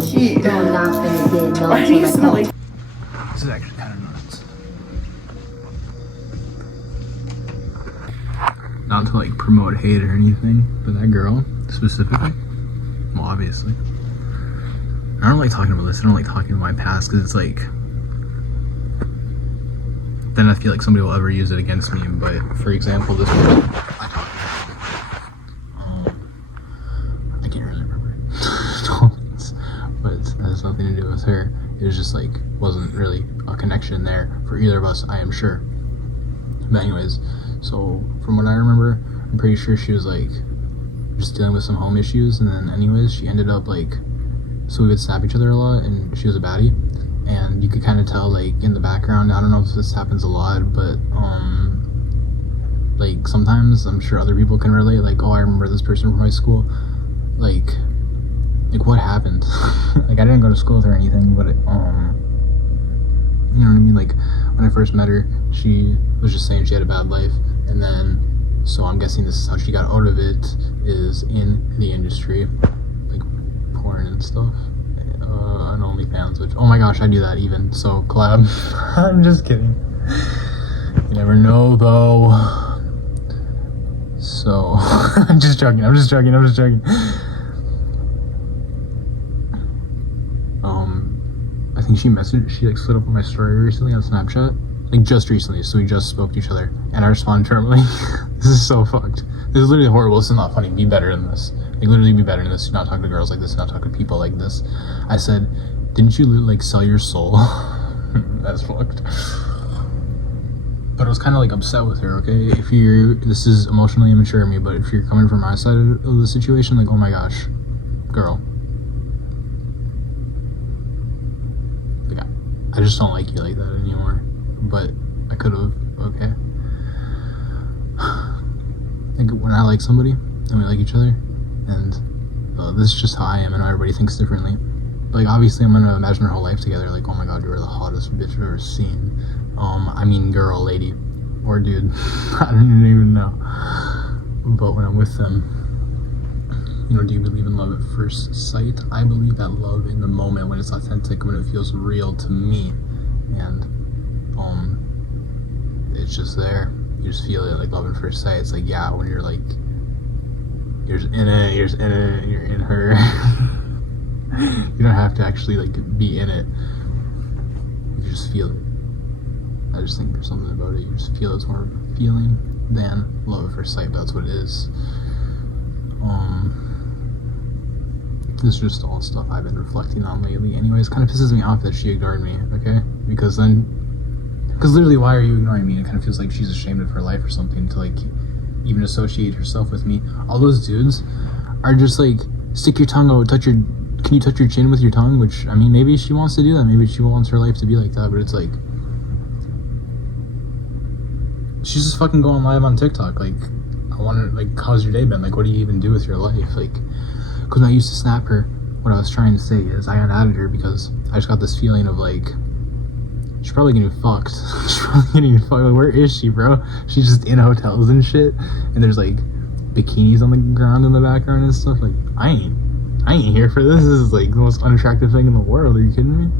Shit. Don't not finna get no. Why do you smell like? This is actually kind of nuts. Not to like promote hate or anything, but that girl specifically, well, obviously, I don't like talking about this. I don't like talking about my past because it's like, then I feel like somebody will ever use it against me. But for example, this girl, I talked about, I can't really remember, but it has nothing to do with her. It was just like, wasn't really a connection there for either of us, I am sure. But anyways, so from what I remember, I'm pretty sure she was like just dealing with some home issues, and then anyways, she ended up like, so we would snap each other a lot, and she was a baddie, and you could kind of tell like in the background, I don't know if this happens a lot, but like sometimes I'm sure other people can relate, like, oh, I remember this person from high school, like what happened? Like I didn't go to school with her or anything, but you know what I mean, like when I first met her, she was just saying she had a bad life, and then so I'm guessing this is how she got out of it, is in the industry, like porn and stuff, and OnlyFans, which, oh my gosh, I do that even, so collab. I'm just kidding, you never know though. So I'm just joking. I think she like slid up on my story recently on Snapchat, like just recently, so we just spoke to each other, and I responded to her, I'm like, this is so fucked. This is literally horrible. This is not funny. Be better than this. Like literally be better than this. Do not talk to girls like this. Do not talk to people like this. I said, didn't you like sell your soul? That's fucked. But I was kind of like upset with her, okay? This is emotionally immature of me, but if you're coming from my side of the situation, like, oh my gosh, girl. Like, I just don't like you like that anymore. But I could have, okay? Like, when I like somebody, and we like each other, and this is just how I am, and everybody thinks differently. Like, obviously, I'm gonna imagine our whole life together, like, oh my god, you're the hottest bitch I've ever seen. I mean, girl, lady, or dude, I don't even know. But when I'm with them, you know, do you believe in love at first sight? I believe that love in the moment, when it's authentic, when it feels real to me, and it's just there. You just feel it, like love at first sight. It's like, yeah, when you're like, you're just in it, you're in her. You don't have to actually like be in it. You just feel it. I just think there's something about it. You just feel it's more of a feeling than love at first sight. But that's what it is. This is just all stuff I've been reflecting on lately. Anyways, kind of pisses me off that she ignored me. Okay, because literally, why are you ignoring me? It kind of feels like she's ashamed of her life or something to like even associate herself with me. All those dudes are just like, stick your tongue out, can you touch your chin with your tongue? Which, I mean, maybe she wants to do that. Maybe she wants her life to be like that. But it's like, she's just fucking going live on TikTok. Like, I wonder, like, how's your day been? Like, what do you even do with your life? Like, because when I used to snap her, what I was trying to say is I unadded her because I just got this feeling of like, she's probably getting fucked. She's probably getting fucked. Like, where is she, bro? She's just in hotels and shit, and there's like bikinis on the ground in the background and stuff. Like, I ain't here for this. This is like the most unattractive thing in the world. Are you kidding me?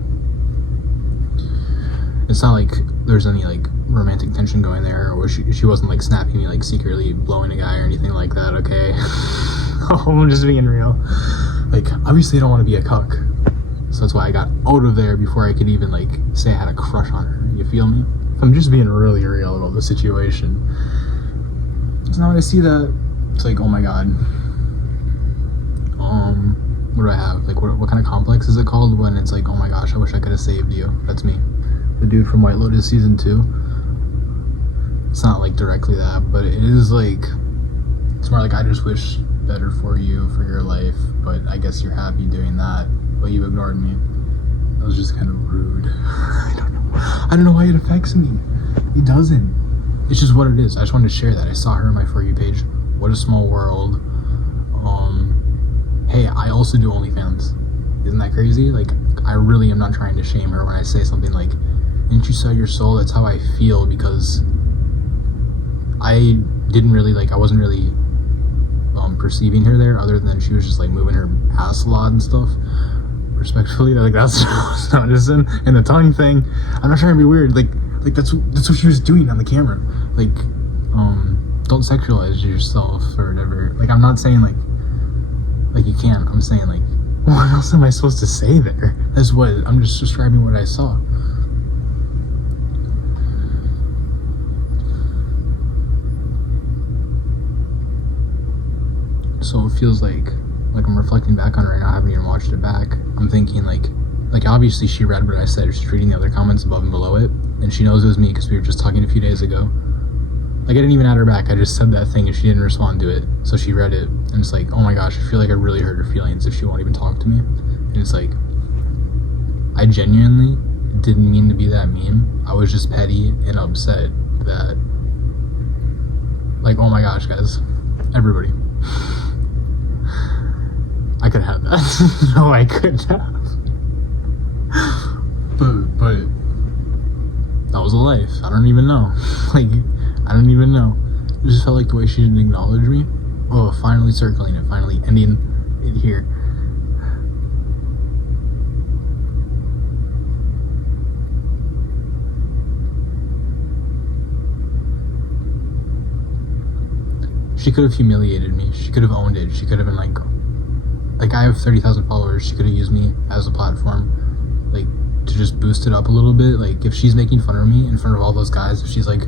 It's not like there's any like romantic tension going there, or she wasn't like snapping me like secretly blowing a guy or anything like that, okay? I'm just being real. Like, obviously I don't want to be a cuck, so that's why I got out of there before I could even like say I had a crush on her. You feel me? I'm just being really real about the situation. So now when I see that, it's like, oh my god. What do I have? Like, what kind of complex is it called when it's like, oh my gosh, I wish I could have saved you? That's me. The dude from White Lotus season 2. It's not like directly that, but it is like, it's more like, I just wish better for you, for your life, but I guess you're happy doing that, but you ignored me. That was just kind of rude. I don't know why it affects me. It doesn't. It's just what it is. I just wanted to share that. I saw her on my For You page. What a small world. Hey, I also do OnlyFans. Isn't that crazy? Like, I really am not trying to shame her when I say something like, didn't you sell your soul? That's how I feel, because I wasn't really perceiving her there, other than she was just like moving her ass a lot and stuff. respectfully. Like that's what I was noticing. And the tongue thing, I'm not trying to be weird. Like that's what she was doing on the camera. Like, don't sexualize yourself or whatever. Like I'm not saying like you can't. I'm saying like, what else am I supposed to say there? That's what I'm just describing what I saw. So it feels like I'm reflecting back on it right now. I haven't even watched it back. I'm thinking like obviously she read what I said. She's reading the other comments above and below it, and she knows it was me because we were just talking a few days ago. Like I didn't even add her back. I just said that thing and she didn't respond to it. So she read it and it's like, oh my gosh, I feel like I really hurt her feelings if she won't even talk to me. And it's like, I genuinely didn't mean to be that mean. I was just petty and upset that, like, oh my gosh, guys, everybody. I could have that. No, I could have. But that was a life. I don't even know. Like, I don't even know. It just felt like the way she didn't acknowledge me. Oh, finally circling it, finally ending it here. She could have humiliated me. She could have owned it. She could have been like I have 30,000 followers. She could have used me as a platform, like, to just boost it up a little bit. Like, if she's making fun of me in front of all those guys, if she's like,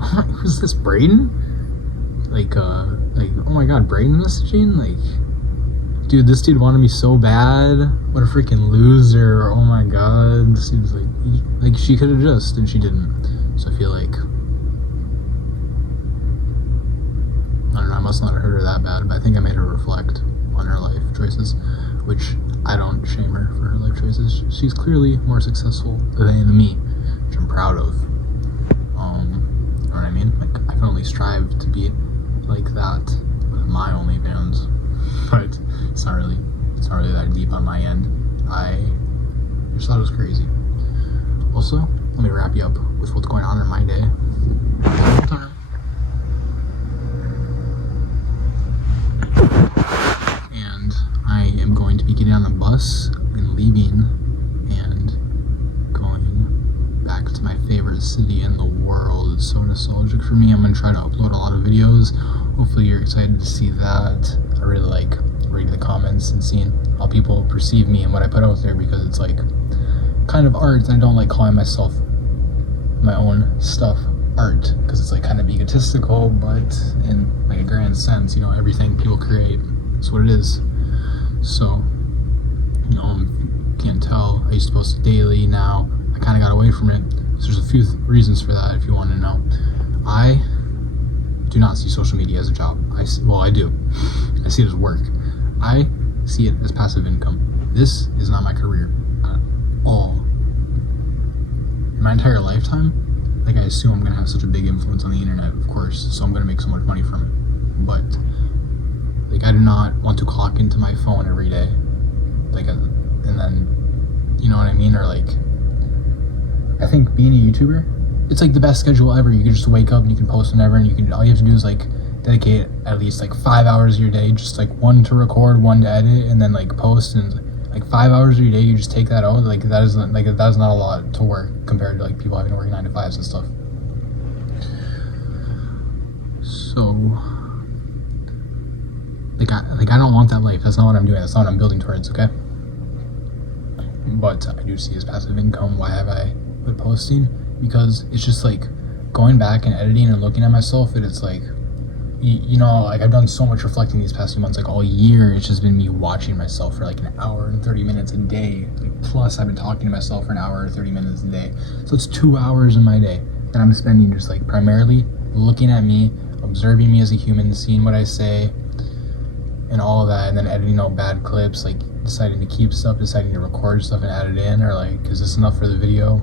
oh my, who's this, Brayden? Like, oh my god, Brayden messaging? Like, dude, this dude wanted me so bad. What a freaking loser. Oh my god. This dude's like she could have just, and she didn't. So I feel like, I don't know, I must not have hurt her that bad, but I think I made her reflect on her life choices, which I don't shame her for her life choices. She's clearly more successful than me, which I'm proud of. You know what I mean? Like, I can only strive to be like that with my OnlyFans, but it's not really that deep on my end. I just thought it was crazy. Also, let me wrap you up with what's going on in my day. One more time. And I am going to be getting on the bus and leaving and going back to my favorite city in the world. It's so nostalgic for me. I'm going to try to upload a lot of videos. Hopefully you're excited to see that. I really like reading the comments and seeing how people perceive me and what I put out there, because it's like kind of art, and I don't like calling myself my own stuff art because it's like kind of egotistical, but in like a grand sense, you know, everything people create is what it is. So, you know, you can't tell, I used to post daily. Now I kind of got away from it. So there's a few reasons for that if you want to know. I do not see social media as a job. I do. I see it as work. I see it as passive income. This is not my career at all. In my entire lifetime, like, I assume I'm gonna have such a big influence on the internet, of course, so I'm gonna make so much money from it. But like, I do not want to clock into my phone every day, like, and then, you know what I mean? Or like, I think being a YouTuber, it's like the best schedule ever. You can just wake up and you can post whenever, and all you have to do is like dedicate at least like 5 hours of your day, just like one to record, one to edit, and then like post. And like 5 hours of your day, you just take that out. Like, that is not a lot to work compared to like people having to work 9 to 5s and stuff. So I don't want that life. That's not what I'm doing. That's not what I'm building towards, okay? But I do see it as passive income. Why have I quit posting? Because it's just like going back and editing and looking at myself, and it's like, you know, like, I've done so much reflecting these past few months, like all year. It's just been me watching myself for like an hour and 30 minutes a day. Like, plus I've been talking to myself for an hour or 30 minutes a day. So it's 2 hours in my day that I'm spending just like primarily looking at me, observing me as a human, seeing what I say and all of that, and then editing out bad clips, like deciding to keep stuff, deciding to record stuff and add it in, or like, is this enough for the video?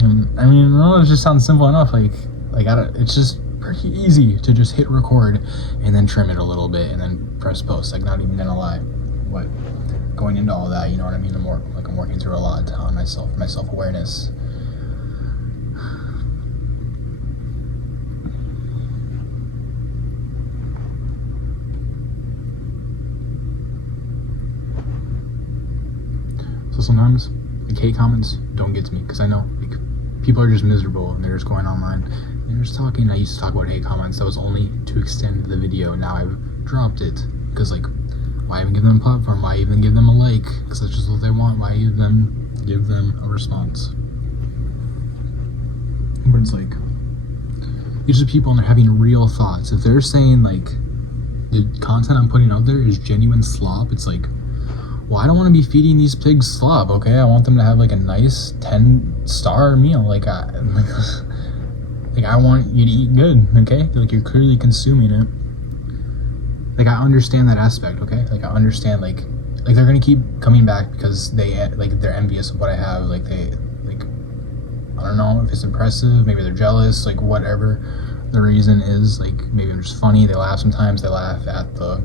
And I mean, no, it just sounds simple enough. It's just pretty easy to just hit record and then trim it a little bit and then press post. Like, not even gonna lie, but going into all that, you know what I mean? I'm working through a lot on myself, my self-awareness. So sometimes, like, hate comments don't get to me, because I know, like, people are just miserable, and they're just going online, and they're just talking. I used to talk about hate comments. That was only to extend the video. Now I've dropped it, because, like, why even give them a platform? Why even give them a like? Because that's just what they want. Why even give them a response? But it's like, these are people and they're having real thoughts. If they're saying, like, the content I'm putting out there is genuine slop, it's like, well, I don't want to be feeding these pigs slop, okay? I want them to have, like, a nice 10-star meal. Like, I want you to eat good, okay? Like, you're clearly consuming it. Like, I understand that aspect, okay? Like, I understand, like they're gonna keep coming back because they're envious of what I have. Like, I don't know if it's impressive, maybe they're jealous, like, whatever the reason is. Like, maybe I'm just funny, they laugh sometimes, they laugh at the,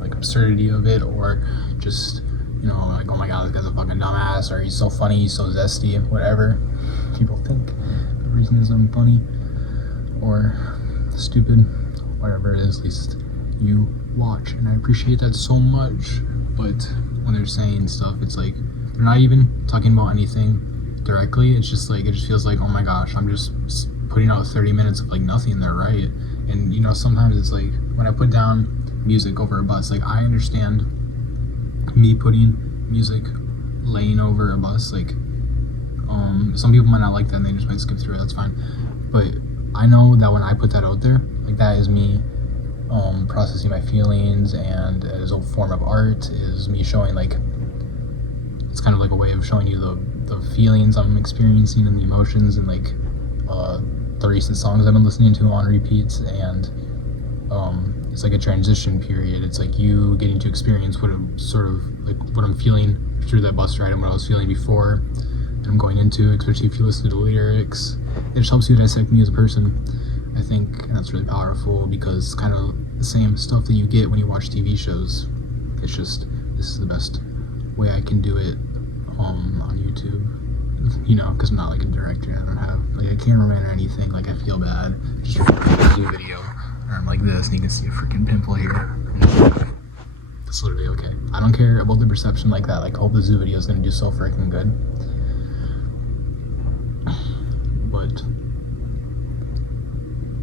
like, absurdity of it, or just, you know, like, oh my god, this guy's a fucking dumbass, or he's so funny, he's so zesty, whatever people think the reason is I'm funny, or stupid, whatever it is. At least you watch, and I appreciate that so much. But when they're saying stuff, it's like, they're not even talking about anything directly. It's just like, it just feels like, oh my gosh, I'm just putting out 30 minutes of, like, nothing. They're right. And, you know, sometimes it's like, when I put down music over a bus, like, I understand me putting music laying over a bus, like, some people might not like that and they just might skip through it, that's fine. But I know that when I put that out there, like, that is me processing my feelings, and as a form of art is me showing, like, it's kind of like a way of showing you the feelings I'm experiencing and the emotions, and, like, the recent songs I've been listening to on repeats, and it's like a transition period. It's like you getting to experience what I'm sort of, like, what I'm feeling through that bus ride and what I was feeling before and I'm going into, especially if you listen to the lyrics. It just helps you dissect me as a person, I think, and that's really powerful, because it's kind of the same stuff that you get when you watch TV shows. It's just, this is the best way I can do it on YouTube, you know, because I'm not, like, a director. I don't have, like, a cameraman or anything. Like, I feel bad just recording a zoo video, or I'm like this, and you can see a freaking pimple here. It's literally okay. I don't care about the perception like that. Like, I hope the zoo video is gonna do so freaking good. But,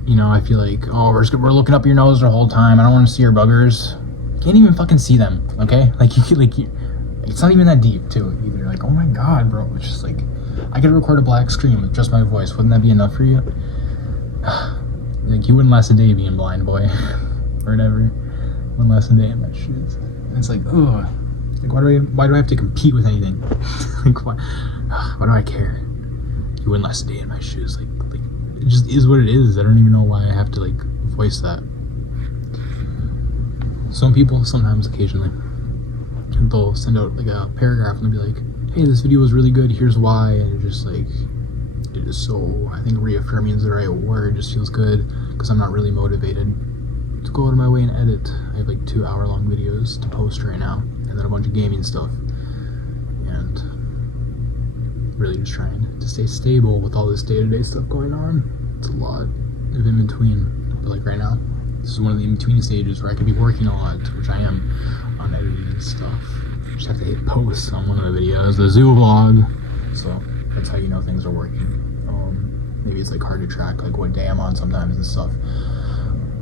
you know, I feel like, oh, we're looking up your nose the whole time. I don't want to see your buggers. You can't even fucking see them, okay? Like, it's not even that deep, too, either. Like, oh my god, bro. It's just like, I could record a black screen with just my voice. Wouldn't that be enough for you? Like, you wouldn't last a day being blind, boy. Or whatever. Wouldn't last a day in my shoes. And it's like, ugh. Like, why do I have to compete with anything? Like, why do I care? You wouldn't last a day in my shoes. Like, it just is what it is. I don't even know why I have to, like, voice that. Some people, sometimes, occasionally, they'll send out, like, a paragraph and they'll be like, hey, this video was really good, here's why. And it just, like, it is so, I think reaffirming is the right word. It just feels good, because I'm not really motivated to go out of my way and edit. I have, like, 2-hour-long videos to post right now, and then a bunch of gaming stuff. And really just trying to stay stable with all this day-to-day stuff going on. It's a lot of in-between, but, like, right now, this is one of the in-between stages where I could be working a lot, which I am, on editing stuff. Just have to hit post on one of the videos, the zoo vlog. So that's how you know things are working. Maybe it's, like, hard to track, like, what day I'm on sometimes and stuff.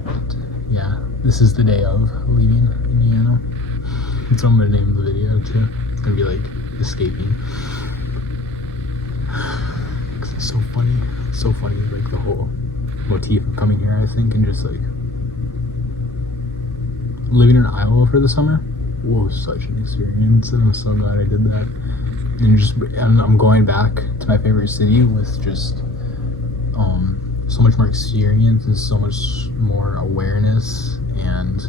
But yeah, this is the day of leaving Indiana. That's what I'm gonna name the video too. It's gonna be like escaping. Cause it's so funny. It's so funny, like, the whole motif of coming here, I think, and just, like, living in Iowa for the summer. Whoa, such an experience, and I'm so glad I did that. And I'm going back to my favorite city with just so much more experience and so much more awareness and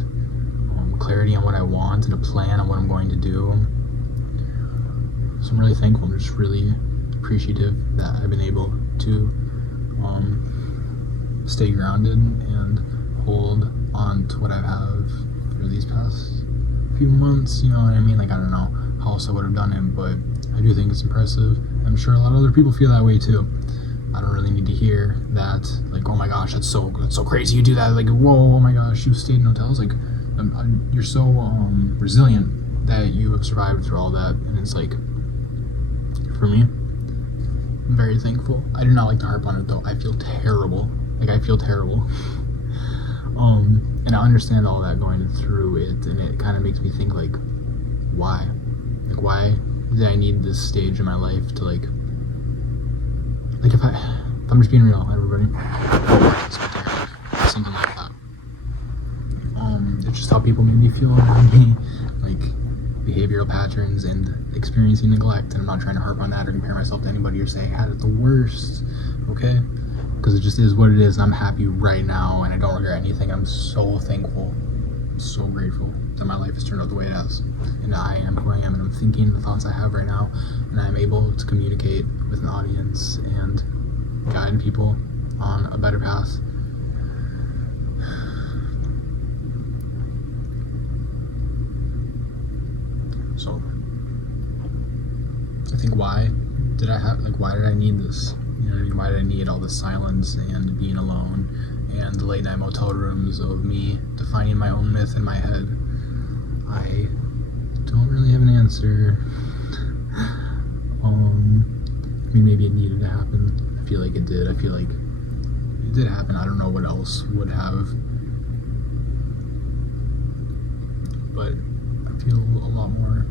clarity on what I want and a plan on what I'm going to do. So I'm really thankful. I'm just really appreciative that I've been able to stay grounded and hold on to what I have for these past few months, you know what I mean? Like, I don't know how else I would have done it, but I do think it's impressive. I'm sure a lot of other people feel that way too. I don't really need to hear that, like, oh my gosh, that's so crazy you do that. Like, whoa, oh my gosh, you stayed in hotels. Like, you're so resilient that you have survived through all that. And it's like, for me. I'm very thankful. I do not like to harp on it though. I feel terrible. I feel terrible. And I understand all that going through it, and it kind of makes me think why? Why did I need this stage in my life to if I'm just being real, everybody, something like that. It's just how people made me feel around me, behavioral patterns and experiencing neglect. And I'm not trying to harp on that or compare myself to anybody or say I had it the worst, okay? Because it just is what it is, and I'm happy right now, and I don't regret anything. I'm so thankful, so grateful that my life has turned out the way it has, and I am who I am, and I'm thinking the thoughts I have right now, and I'm able to communicate with an audience and guide people on a better path. So I think why did I need this? You know what I mean? Why did I need all the silence and being alone and the late night motel rooms of me defining my own myth in my head? I don't really have an answer. Maybe it needed to happen. I feel like it did. I feel like it did happen. I don't know what else would have. But I feel a lot more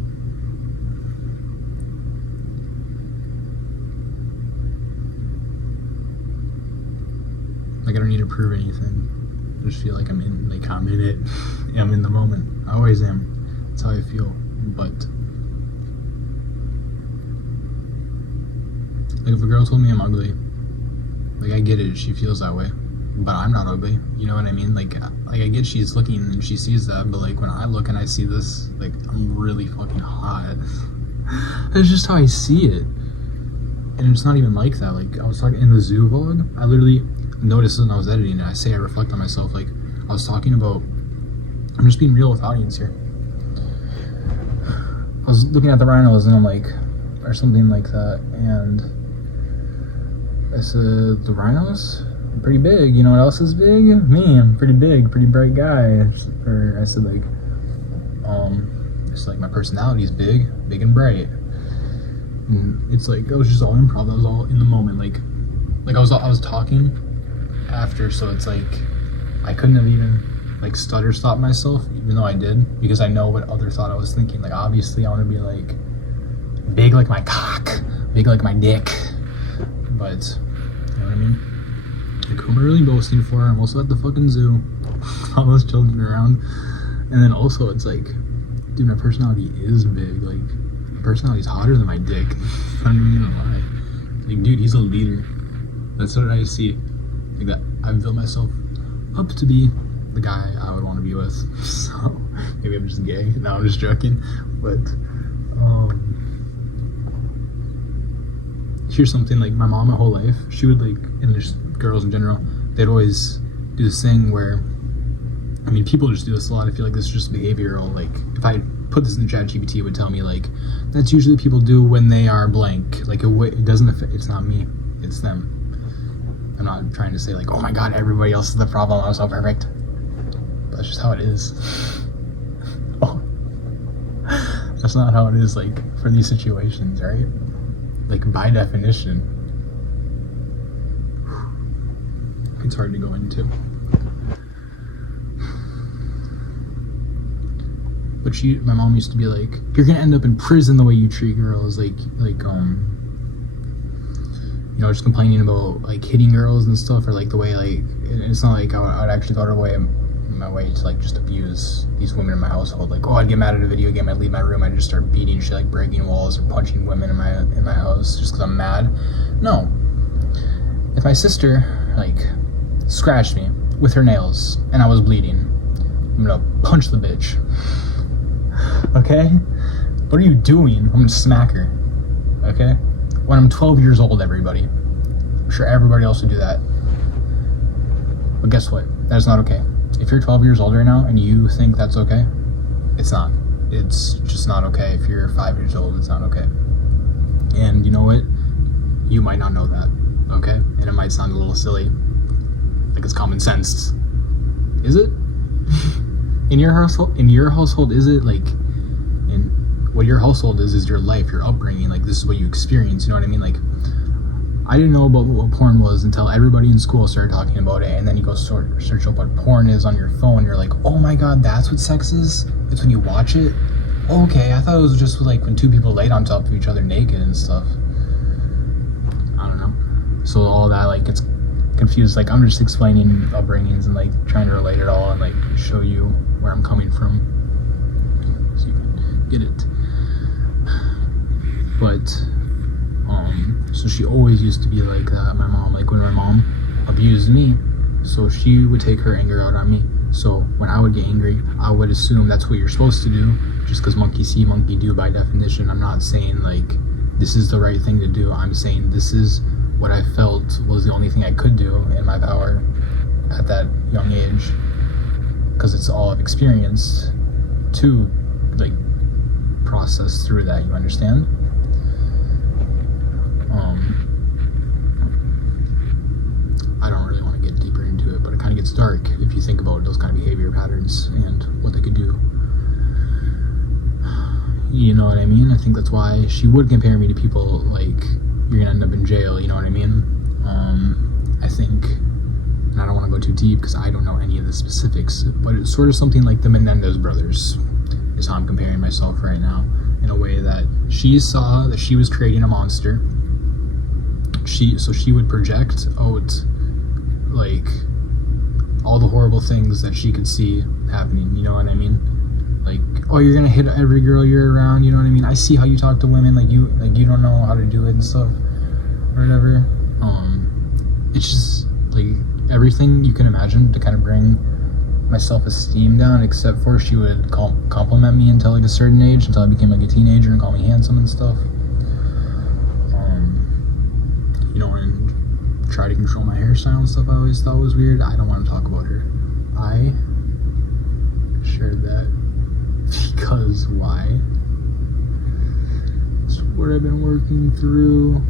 I don't need to prove anything. I just feel like I'm in it. I'm in the moment. I always am. That's how I feel. But if a girl told me I'm ugly, I get it. She feels that way. But I'm not ugly. You know what I mean? I get she's looking and she sees that, but when I look and I see this, I'm really fucking hot. That's just how I see it. And it's not even like that. I was talking in the zoo vlog, I literally noticed when I was editing, and I say I reflect on myself, I was talking about, I'm just being real with audience here. I was looking at the rhinos and I'm or something like that, and I said, the rhinos are pretty big. You know what else is big? Me. I'm pretty big, pretty bright guy. Or I said it's my personality is big and bright. And it's it was just all improv. That was all in the moment. I was talking after, so it's I couldn't have even stutter stopped myself, even though I did, because I know what other thought I was thinking. Obviously I want to be big like my cock, big like my dick, but you know what I mean? Who am I really boasting for? I'm also at the fucking zoo, all those children around, and then also it's dude, my personality is big. My personality's hotter than my dick. I'm not even gonna lie. Dude, he's a leader. That's what I see. That I've built myself up to be the guy I would want to be with. So maybe I'm just gay. No, I'm just joking. But here's something. My mom, my whole life, she would and just girls in general, they'd always do this thing where, people just do this a lot. I feel this is just behavioral. If I put this in ChatGPT, it would tell me that's usually what people do when they are blank. It doesn't affect. It's not me. It's them. I'm not trying to say oh my god, everybody else is the problem, I'm so perfect. But that's just how it is. Oh. That's not how it is for these situations, right? By definition. It's hard to go into. But my mom used to be you're gonna end up in prison the way you treat girls, just complaining about hitting girls and stuff, or the way it's not I would actually go out of my way to just abuse these women in my household. I'd get mad at a video game, I'd leave my room, I'd just start beating shit, breaking walls or punching women in my house just because I'm mad. No. If my sister scratched me with her nails and I was bleeding, I'm gonna punch the bitch. Okay? What are you doing? I'm gonna smack her. Okay? When I'm 12 years old, everybody. I'm sure everybody else would do that. But guess what? That's not okay. If you're 12 years old right now and you think that's okay, it's not. It's just not okay. If you're 5 years old, it's not okay. And you know what? You might not know that, okay? And it might sound a little silly. It's common sense. Is it? In your household, is it? what your household is your life, your upbringing. Like, this is what you experience, you know what I mean? Like, I didn't know about what porn was until everybody in school started talking about it, and then you go search up what porn is on your phone, you're like, oh my god, that's what sex is? It's when you watch it? Okay, I thought it was just like when two people laid on top of each other naked and stuff. I don't know. So all that, like, gets confused. Like, I'm just explaining upbringings and, like, trying to relate it all and, like, show you where I'm coming from so you can get it. But so she always used to be like that, my mom. Like, when my mom abused me, so she would take her anger out on me. So when I would get angry, I would assume that's what you're supposed to do, just because monkey see, monkey do by definition. I'm not saying, like, this is the right thing to do. I'm saying this is what I felt was the only thing I could do in my power at that young age, because it's all I've experienced to, like, process through that, you understand? I don't really want to get deeper into it, but it kind of gets dark if you think about those kind of behavior patterns and what they could do. You know what I mean? I think that's why she would compare me to people like, you're gonna end up in jail, you know what I mean? I think, and I don't want to go too deep because I don't know any of the specifics, but it's sort of something like the Menendez brothers is how I'm comparing myself right now, in a way that she saw that she was creating a monster. So she would project out, like, all the horrible things that she could see happening, you know what I mean? Like, oh, you're gonna hit every girl you're around, you know what I mean? I see how you talk to women, like you don't know how to do it and stuff, or whatever. It's just, like, everything you can imagine to kind of bring my self-esteem down, except for she would compliment me until, like, a certain age, until I became, like, a teenager, and call me handsome and stuff. You know, and try to control my hairstyle and stuff I always thought was weird. I don't want to talk about her. I shared that because why? It's what I've been working through.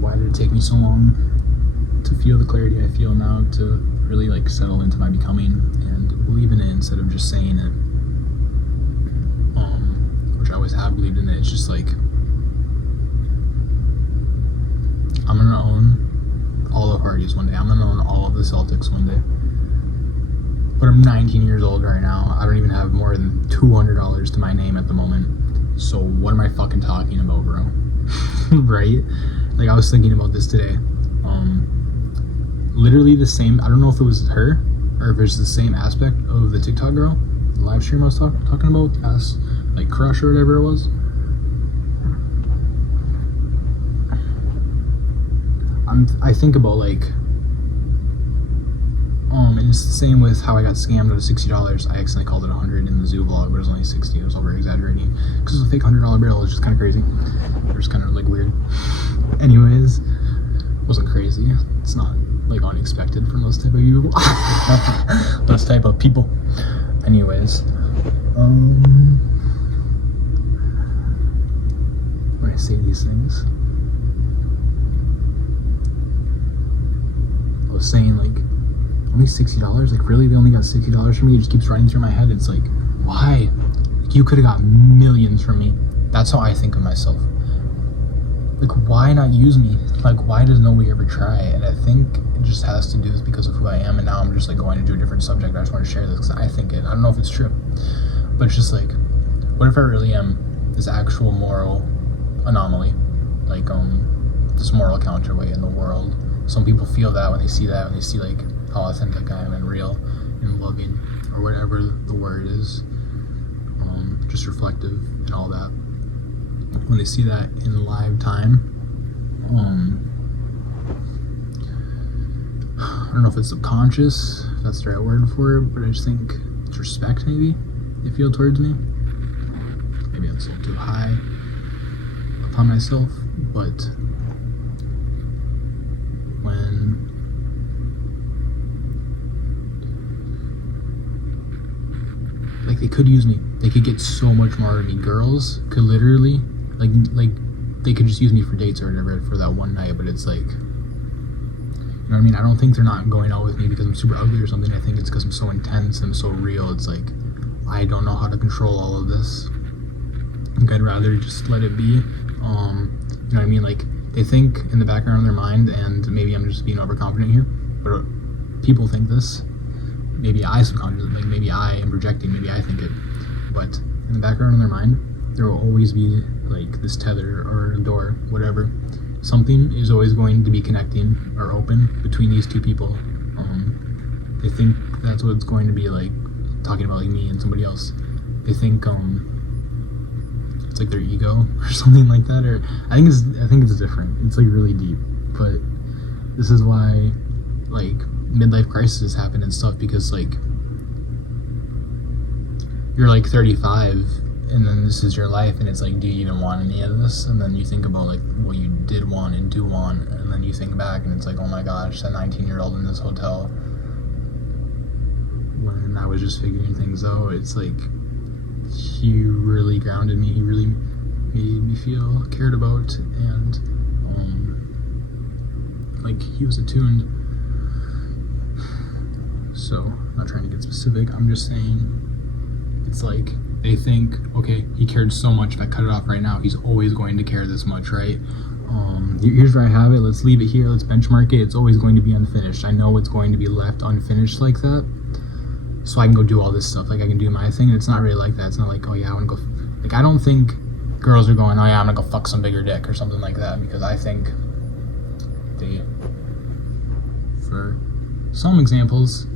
Why did it take me so long to feel the clarity I feel now, to really, like, settle into my becoming and believe in it instead of just saying it? Which I always have believed in it. It's just like, I'm gonna own all the parties one day. I'm gonna own all of the Celtics one day. But I'm 19 years old right now. I don't even have more than $200 to my name at the moment. So what am I fucking talking about, bro? Right? Like, I was thinking about this today. Literally the same, I don't know if it was her or if it's the same aspect of the TikTok girl, the live stream I was talking about, past, like, crush or whatever it was. I think about, like, and it's the same with how I got scammed out of $60. I accidentally called it 100 in the zoo vlog, but it was only 60. I was over exaggerating because it was a fake $100 bill. It's just kind of crazy. It was kind of, like, weird. Anyways, it wasn't crazy. It's not, like, unexpected from those type of people. Those type of people. Anyways, when I say these things, I was saying, like, only $60? Like, really? They only got $60 from me? It just keeps running through my head. It's like, why? Like, you could have got millions from me. That's how I think of myself. Like, why not use me? Like, why does nobody ever try? And I think it just has to do with because of who I am. And now I'm just, like, going into a different subject. I just want to share this because I think it. I don't know if it's true. But it's just like, what if I really am this actual moral anomaly? Like, this moral counterweight in the world. Some people feel that when they see that, when they see, like, how authentic I am and real and loving, or whatever the word is, just reflective and all that. When they see that in live time, I don't know if it's subconscious, if that's the right word for it, but I just think it's respect, maybe, they feel towards me. Maybe I'm still too high upon myself, but when like, they could use me, they could get so much more of me. Girls could literally, like they could just use me for dates or whatever for that one night, but it's like, you know what I mean? I don't think they're not going out with me because I'm super ugly or something. I think it's because I'm so intense and I'm so real. It's like, I don't know how to control all of this. Like, I'd rather just let it be. You know what I mean? Like, they think in the background of their mind, and maybe I'm just being overconfident here, but people think this. Maybe I subconsciously, like, maybe I am projecting, maybe I think it, but in the background of their mind, there will always be like this tether or a door, whatever. Something is always going to be connecting or open between these two people. They think that's what it's going to be like, talking about like me and somebody else. They think it's like their ego or something like that, or I think it's different. It's like really deep, but this is why like midlife crises happen and stuff, because like you're like 35 and then this is your life, and it's like, do you even want any of this? And then you think about like what you did want and do want, and then you think back and it's like, oh my gosh, that 19-year-old in this hotel, when I was just figuring things out. It's like, he really grounded me, he really made me feel cared about, and like he was attuned. So, I'm not trying to get specific, I'm just saying, it's like, they think, okay, he cared so much, if I cut it off right now, he's always going to care this much, right? Here's where I have it, let's leave it here, let's benchmark it, it's always going to be unfinished. I know it's going to be left unfinished like that, so I can go do all this stuff, like I can do my thing, and it's not really like that. It's not like, oh yeah, I want to go, like, I don't think girls are going, oh yeah, I'm gonna go fuck some bigger dick or something like that, because I think they, for some examples,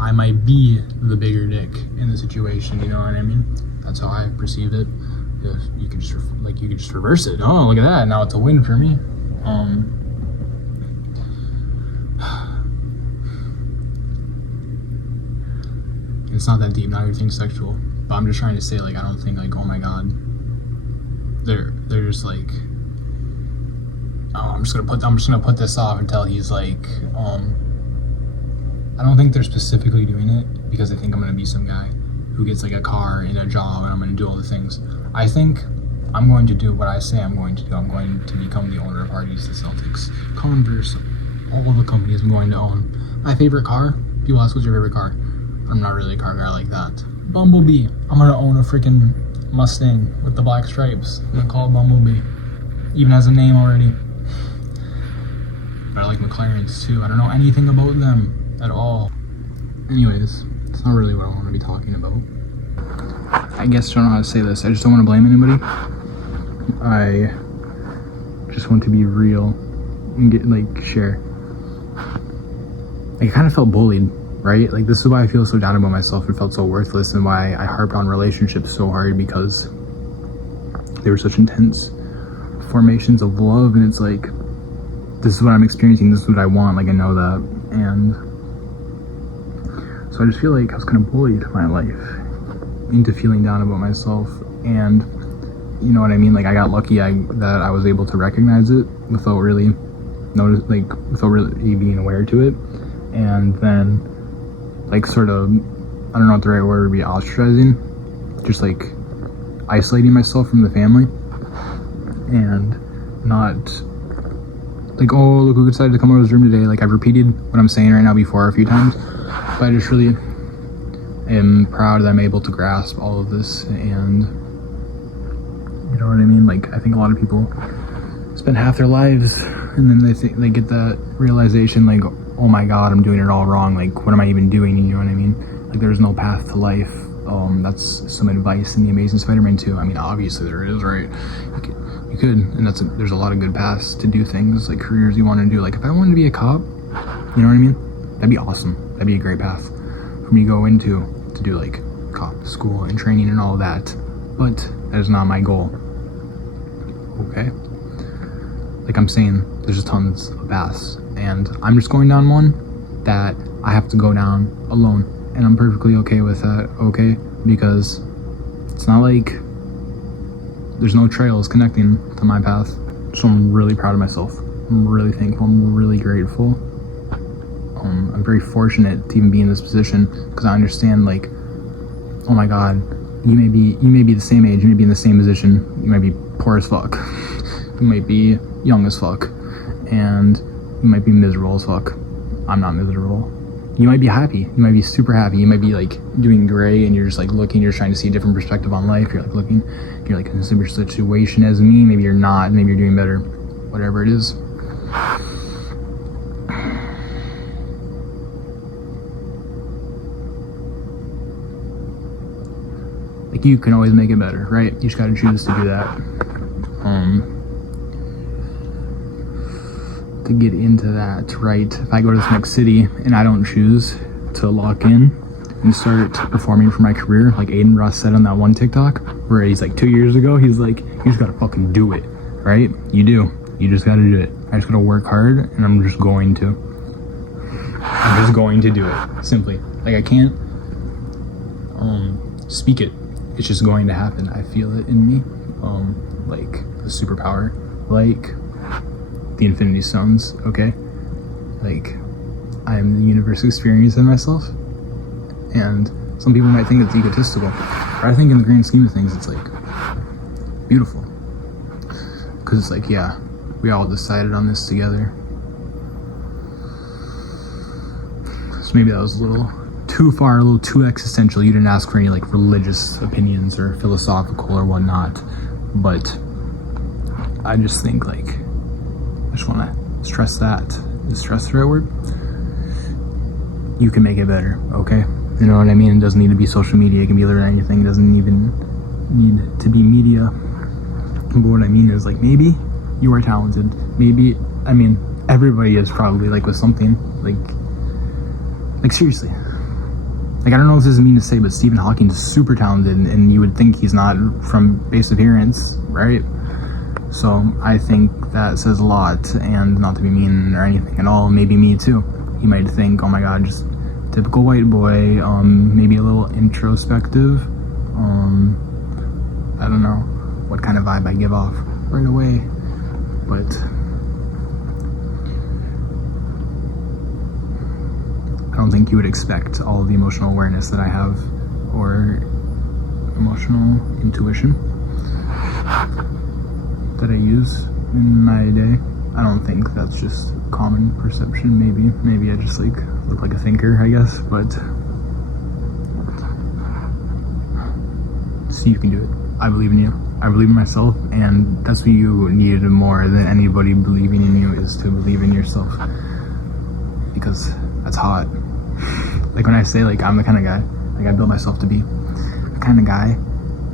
I might be the bigger dick in the situation, you know what I mean? That's how I perceived it. If you could just you could just reverse it. Oh, look at that! Now it's a win for me. It's not that deep. Not everything's sexual, but I'm just trying to say, like, I don't think like, oh my god, they're just like, oh, I'm just gonna put this off until he's like, I don't think they're specifically doing it because they think I'm gonna be some guy who gets like a car and a job and I'm gonna do all the things. I think I'm going to do what I say I'm going to do. I'm going to become the owner of Hardee's, the Celtics, Converse, all of the companies I'm going to own. My favorite car? People ask, what's your favorite car? I'm not really a car guy like that. Bumblebee. I'm gonna own a freaking Mustang with the black stripes. I'm gonna call it Bumblebee. Even has a name already. But I like McLarens too. I don't know anything about them at all. Anyways, it's not really what I want to be talking about. I guess I don't know how to say this. I just don't want to blame anybody. I just want to be real and get share. I kind of felt bullied, right? Like, this is why I feel so down about myself and felt so worthless, and why I harped on relationships so hard, because they were such intense formations of love, and it's like, this is what I'm experiencing, this is what I want, like, I know that. And so I just feel like I was kind of bullied my life into feeling down about myself, and you know what I mean? Like, I got lucky that I was able to recognize it without really without really being aware to it, and then sort of, I don't know what the right word would be, ostracizing, just isolating myself from the family, and not oh, look who decided to come over to his room today. I've repeated what I'm saying right now before a few times, but I just really am proud that I'm able to grasp all of this, and you know what I mean? I think a lot of people spend half their lives and then they get that realization, oh my god, I'm doing it all wrong, what am I even doing, you know what I mean? There's no path to life. That's some advice in The Amazing Spider-Man 2. I mean, obviously there is, right? You could, and there's a lot of good paths to do things, careers you want to do. If I wanted to be a cop, you know what I mean? That'd be awesome. That'd be a great path for me to go into, to do cop school and training and all of that. But that is not my goal. Okay? I'm saying, there's just tons of paths, and I'm just going down one that I have to go down alone, and I'm perfectly okay with that, okay? Because it's not there's no trails connecting to my path. So I'm really proud of myself. I'm really thankful. I'm really grateful. I'm very fortunate to even be in this position, because I understand, oh my god, you may be the same age, you may be in the same position, you might be poor as fuck, you might be young as fuck, and you might be miserable as fuck. I'm not miserable. You might be happy. You might be super happy. You might be like doing great and you're just like looking, you're trying to see a different perspective on life. You're like looking, you're like in a similar situation as me. Maybe you're not. Maybe you're doing better. Whatever it is. Like you can always make it better, right? You just gotta choose to do that. To get into that, right? If I go to this next city and I don't choose to lock in and start performing for my career, like Aiden Ross said on that one TikTok, where he's like 2 years ago, he's like, you just gotta fucking do it, right? You do. You just gotta do it. I just gotta work hard and I'm just going to. I'm just going to do it. Simply. Like I can't speak it. It's just going to happen. I feel it in me. Like a superpower. Like the Infinity Stones, okay? Like, I am the universe experiencing myself. And some people might think it's egotistical. But I think in the grand scheme of things, it's like beautiful. Because it's like, yeah, we all decided on this together. So maybe that was a little too far, a little too existential. You didn't ask for any like religious opinions or philosophical or whatnot. But I just think like, I just want to stress that. Is stress the right word? You can make it better, okay? You know what I mean? It doesn't need to be social media. It can be literally anything. It doesn't even need to be media. But what I mean is, like, maybe you are talented. Maybe, I mean, everybody is probably, like, with something. Like seriously. Like, I don't know if this is mean to say, but Stephen Hawking is super talented, and you would think he's not from base appearance, right? So I think that says a lot, and not to be mean or anything at all, maybe me too. He might think, oh my god, just typical white boy, maybe a little introspective. I don't know what kind of vibe I give off right away, but I don't think you would expect all of the emotional awareness that I have, or emotional intuition that I use in my day. I don't think that's just common perception. Maybe I just like look like a thinker, I guess, but see, you can do it. I believe in you. I believe in myself, and that's what you needed more than anybody believing in you, is to believe in yourself, because that's hot. Like when I say like I'm the kind of guy, like I built myself to be the kind of guy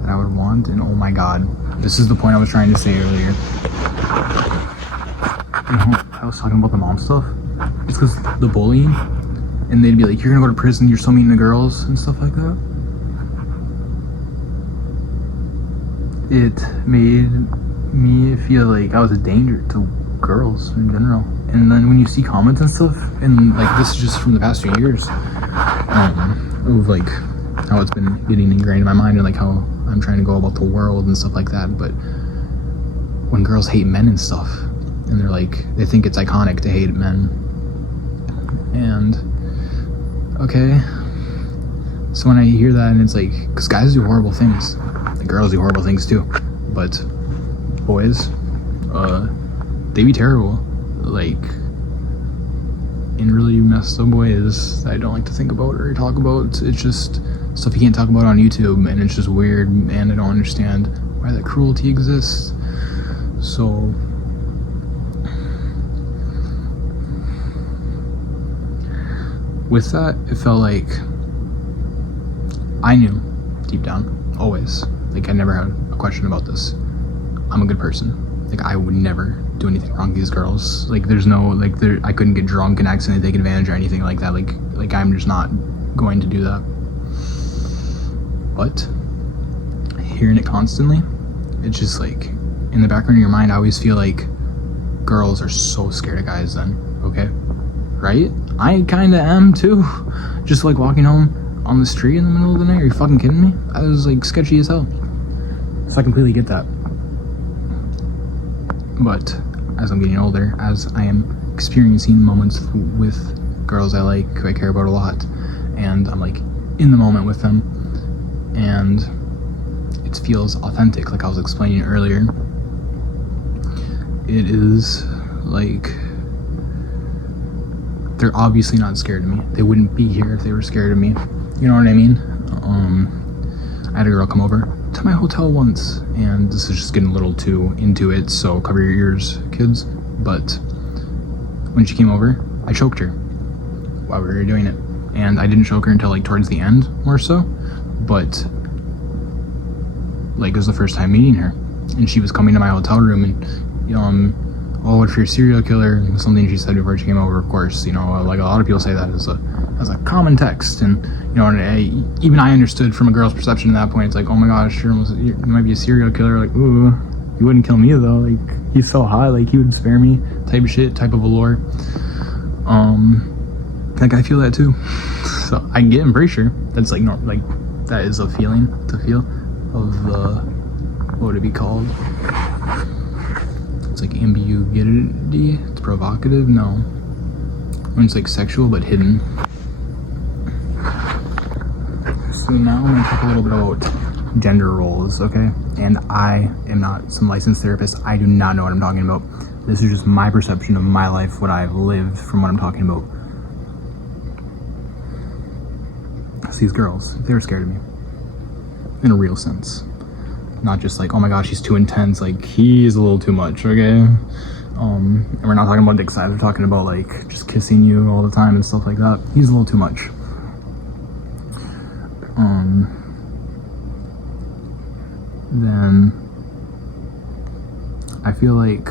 that I would want, and oh my god, this is the point I was trying to say earlier. You know, I was talking about the mom stuff. It's because the bullying, and they'd be like, you're gonna go to prison, you're so mean to girls, and stuff like that. It made me feel like I was a danger to girls in general. And then when you see comments and stuff, and like this is just from the past few years, of like how it's been getting ingrained in my mind, and like how I'm trying to go about the world and stuff like that. But when girls hate men and stuff, and they're like, they think it's iconic to hate men. And okay, so when I hear that, and it's like, because guys do horrible things, like girls do horrible things too, but boys, they be terrible, like in really messed up ways that I don't like to think about or talk about. It's just stuff you can't talk about on YouTube, and it's just weird, and I don't understand why that cruelty exists. So with that, it felt like I knew deep down, always, like I never had a question about this. I'm a good person. Like I would never do anything wrong to these girls. Like there's no, like I couldn't get drunk and accidentally take advantage or anything like that. Like I'm just not going to do that. But hearing it constantly, it's just like in the background of your mind, I always feel like girls are so scared of guys then, okay? Right? I kinda am too. Just like walking home on the street in the middle of the night, are you fucking kidding me? I was like sketchy as hell. So I completely get that. But as I'm getting older, as I am experiencing moments with girls I like, who I care about a lot, and I'm like in the moment with them, and it feels authentic, like I was explaining earlier. It is like they're obviously not scared of me. They wouldn't be here if they were scared of me. You know what I mean? I had a girl come over to my hotel once, and this is just getting a little too into it, so cover your ears, kids. But when she came over, I choked her while we were doing it. And I didn't choke her until like towards the end, more so. But like it was the first time meeting her, and she was coming to my hotel room, and oh, what if you're a serial killer? Something she said before she came over, of course. You know, like a lot of people say that as a common text, and you know, and even I understood from a girl's perception at that point. It's like, oh my gosh, you might be a serial killer. Like, ooh, he wouldn't kill me though. Like, he's so hot, like he would spare me. Type of shit, type of allure. Like I feel that too. So I get, I'm pretty sure that's like that is a feeling to feel of what would it be called? It's like ambiguity. It's provocative. No, when it's like sexual but hidden. So now I'm gonna talk a little bit about gender roles, okay? And I am not some licensed therapist. I do not know what I'm talking about. This is just my perception of my life, what I've lived from what I'm talking about. These girls, they were scared of me in a real sense, not just like, oh my gosh, he's too intense, like he's a little too much, okay? And we're not talking about dick size, we're talking about like just kissing you all the time and stuff like that. He's a little too much. Then I feel like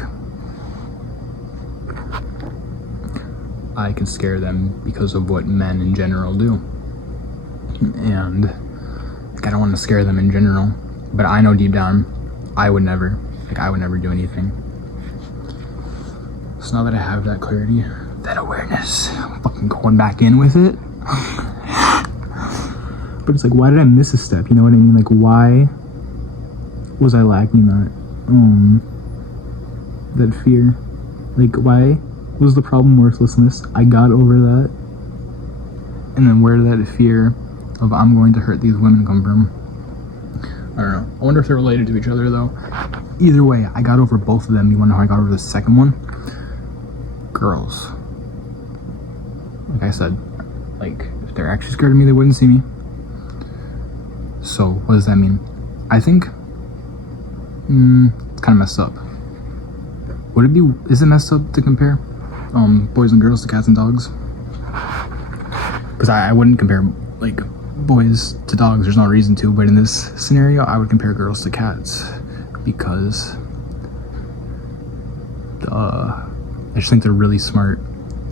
I could scare them because of what men in general do. And like, I don't want to scare them in general, but I know deep down I would never do anything. So now that I have that clarity, that awareness, I'm fucking going back in with it. But it's like, why did I miss a step? You know what I mean? Like, why was I lacking that fear? Like, why was the problem worthlessness? I got over that. And then where did that fear of I'm going to hurt these women come from? I don't know. I wonder if they're related to each other though. Either way, I got over both of them. You wanna know how I got over the second one? Girls. Like I said, like if they're actually scared of me, they wouldn't see me. So what does that mean? I think it's kind of messed up. Is it messed up to compare boys and girls to cats and dogs? Because I wouldn't compare like boys to dogs, there's no reason to, but in this scenario I would compare girls to cats because I just think they're really smart,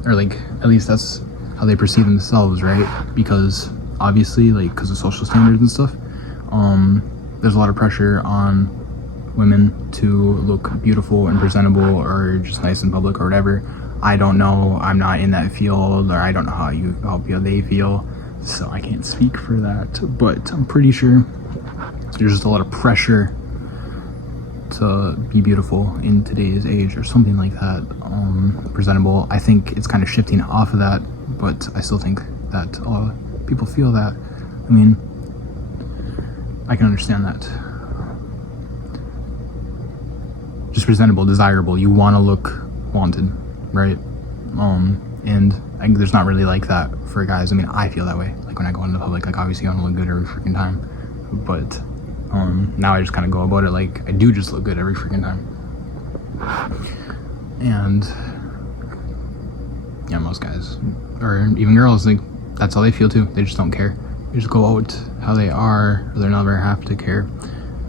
or like at least that's how they perceive themselves, right? Because obviously, like, because of social standards and stuff, there's a lot of pressure on women to look beautiful and presentable or just nice in public or whatever. I don't know, I'm not in that field, or I don't know how they feel, so I can't speak for that, but I'm pretty sure there's just a lot of pressure to be beautiful in today's age or something like that. Presentable. I think it's kind of shifting off of that, but I still think that a lot of people feel that. I mean, I can understand that. Just presentable, desirable. You want to look wanted, right? And there's not really like that for guys. I mean, I feel that way. Like when I go into the public, like obviously I want to look good every freaking time, but now I just kind of go about it like I do just look good every freaking time. And yeah, most guys or even girls, like that's how they feel too. They just don't care. They just go out how they are, or they never have to care.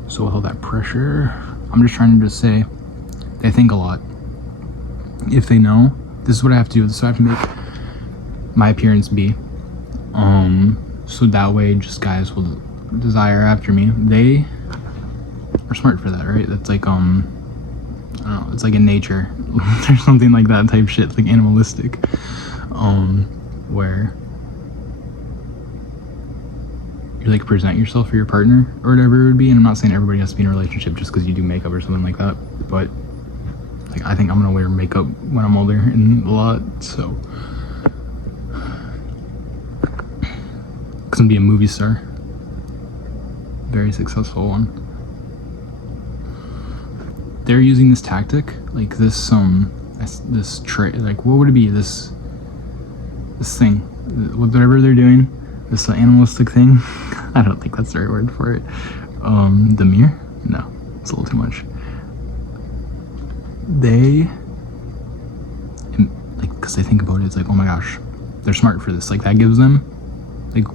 So with all that pressure, I'm just trying to just say they think a lot. If they know this is what I have to do, this is what I have to make my appearance be, so that way just guys will desire after me. They are smart for that, right? That's like I don't know, it's like in nature or something like that type shit, like animalistic, where you like present yourself for your partner or whatever it would be. And I'm not saying everybody has to be in a relationship just because you do makeup or something like that, but like I think I'm gonna wear makeup when I'm older and a lot, so because I'm gonna be a movie star, very successful one. They're using this tactic, like this trait, like what would it be? This this thing, whatever they're doing, this animalistic thing. I don't think that's the right word for it. The mirror? No, it's a little too much. They, like, because they think about it, it's like, oh my gosh, they're smart for this. Like, that gives them, like,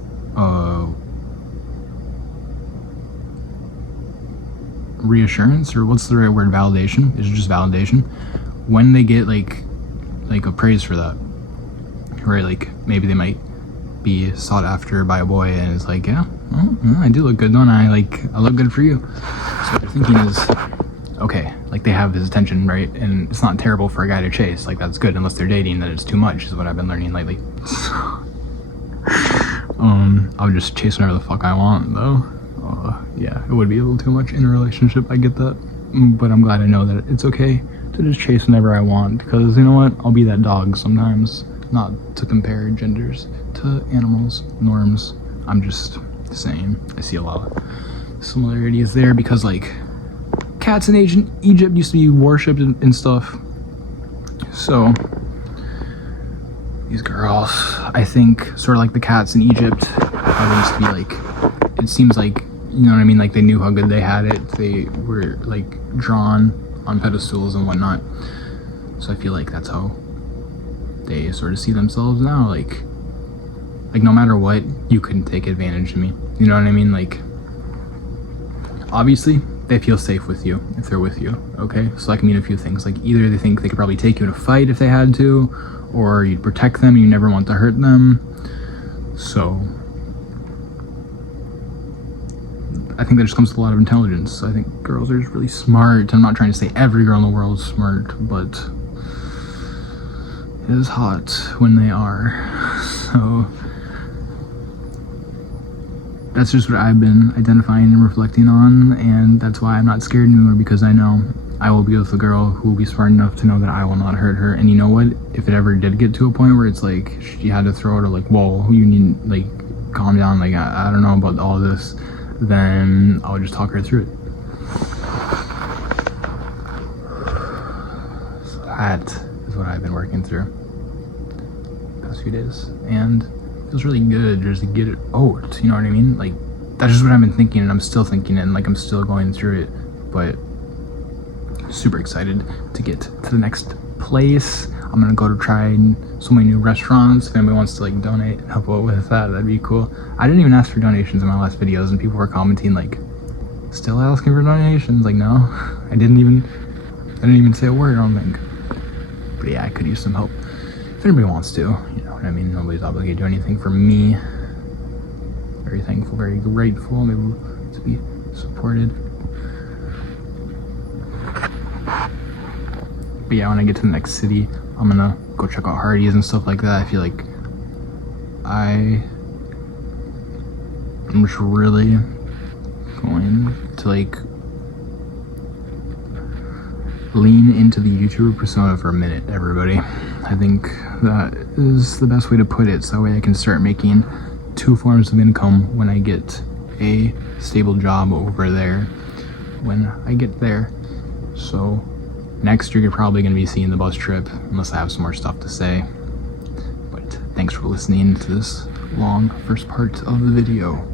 reassurance, or what's the right word? Validation. It's just validation when they get like a praise for that, right? Like, maybe they might be sought after by a boy and it's like, yeah, well, I do look good, don't I? Like, I look good for you. So what they're thinking is, okay, like, they have his attention, right? And it's not terrible for a guy to chase. Like, that's good, unless they're dating, then it's too much, is what I've been learning lately. I'll just chase whenever the fuck I want, though. Yeah, it would be a little too much in a relationship, I get that. But I'm glad I know that it's okay to just chase whenever I want, because you know what? I'll be that dog sometimes. Not to compare genders to animals, norms. I'm just saying, I see a lot of similarities there, because like, cats in ancient Egypt used to be worshipped and stuff. So these girls, I think, sort of like the cats in Egypt, how they used to be like, it seems like, you know what I mean, like they knew how good they had it. They were like drawn on pedestals and whatnot. So I feel like that's how they sort of see themselves now. Like no matter what, you couldn't take advantage of me. You know what I mean? Like, obviously they feel safe with you if they're with you, okay? So that can mean a few things. Like, either they think they could probably take you in a fight if they had to, or you'd protect them and you never want to hurt them. So I think that just comes with a lot of intelligence. I think girls are just really smart. I'm not trying to say every girl in the world is smart, but it is hot when they are. So that's just what I've been identifying and reflecting on, and that's why I'm not scared anymore, because I know I will be with a girl who will be smart enough to know that I will not hurt her. And you know what? If it ever did get to a point where it's like she had to throw it, or like, whoa, you need, like, calm down, like, I don't know about all this, then I'll just talk her through it. So that is what I've been working through the past few days, and it feels really good just to get it out, you know what I mean? Like, that's just what I've been thinking, and I'm still thinking it, and like, I'm still going through it, but super excited to get to the next place. I'm gonna go to try so many new restaurants. If anybody wants to like donate and help out with that, that'd be cool. I didn't even ask for donations in my last videos, and people were commenting like, still asking for donations. Like, no, I didn't even say a word, I don't think. But yeah, I could use some help. If anybody wants to, you know what I mean? Nobody's obligated to do anything for me. Very thankful, very grateful, I'm able to be supported. But yeah, when I get to the next city, I'm gonna go check out Hardee's and stuff like that. I feel like I'm just really going to like lean into the YouTuber persona for a minute, everybody. I think that is the best way to put it, so that way I can start making 2 forms of income when I get a stable job over there when I get there. So next, you're probably going to be seeing the bus trip, unless I have some more stuff to say. But thanks for listening to this long first part of the video.